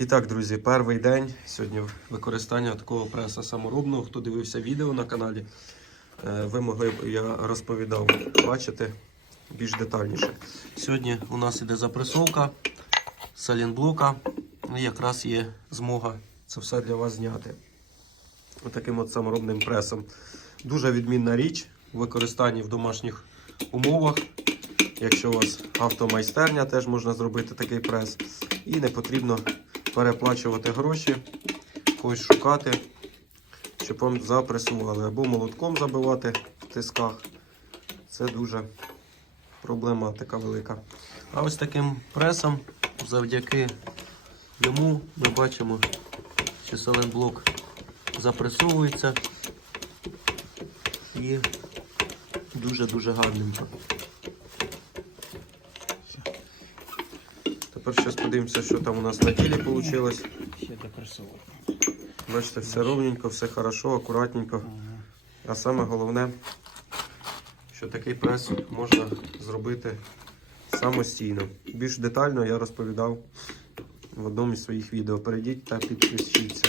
І так, друзі, перший день сьогодні використання такого преса саморобного. Хто дивився відео на каналі, е, ви могли б, я розповідав, бачити більш детальніше. Сьогодні у нас іде запресовка салінблока. І якраз є змога це все для вас зняти. Отаким от саморобним пресом. Дуже відмінна річ у використанні в домашніх умовах. Якщо у вас автомайстерня, теж можна зробити такий прес. І не потрібно переплачувати гроші, когось шукати, щоб вам запресували. Або молотком забивати в тисках. Це дуже проблематика велика. А ось таким пресом, завдяки йому, ми бачимо, що селенблок запресовується і дуже-дуже гарненько. Тепер зараз подивимося, що там у нас на ділі вийшло. Бачите, все ровненько, все хорошо, акуратненько. А саме головне, що такий прес можна зробити самостійно. Більш детально я розповідав в одному із своїх відео. Перейдіть та підпишіться.